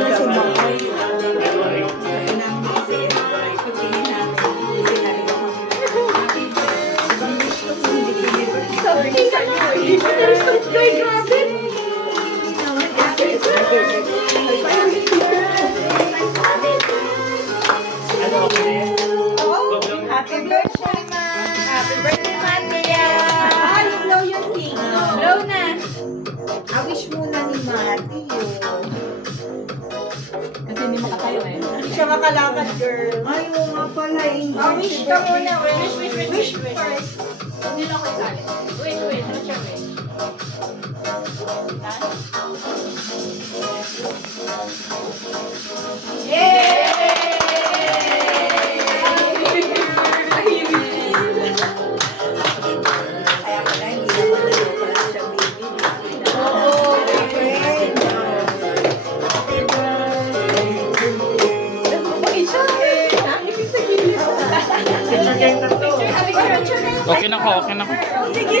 na sumakay. Happy birthday, Ma! Happy birthday, Matia! Ah, yung blow yung thing. Blow na. Awish muna ni Mati yun. Kasi hindi makatayo eh. Hindi siya makalakad, girl. Ay, oo nga pala. Wish ka muna. Wish first. Hindi lang ako isali. Wait. Ano siya wait? Kaya pala, hindi naman pala siya baby. Oo, friend. Bakit siya? Ibig sabihin. Okay na ko. Sige,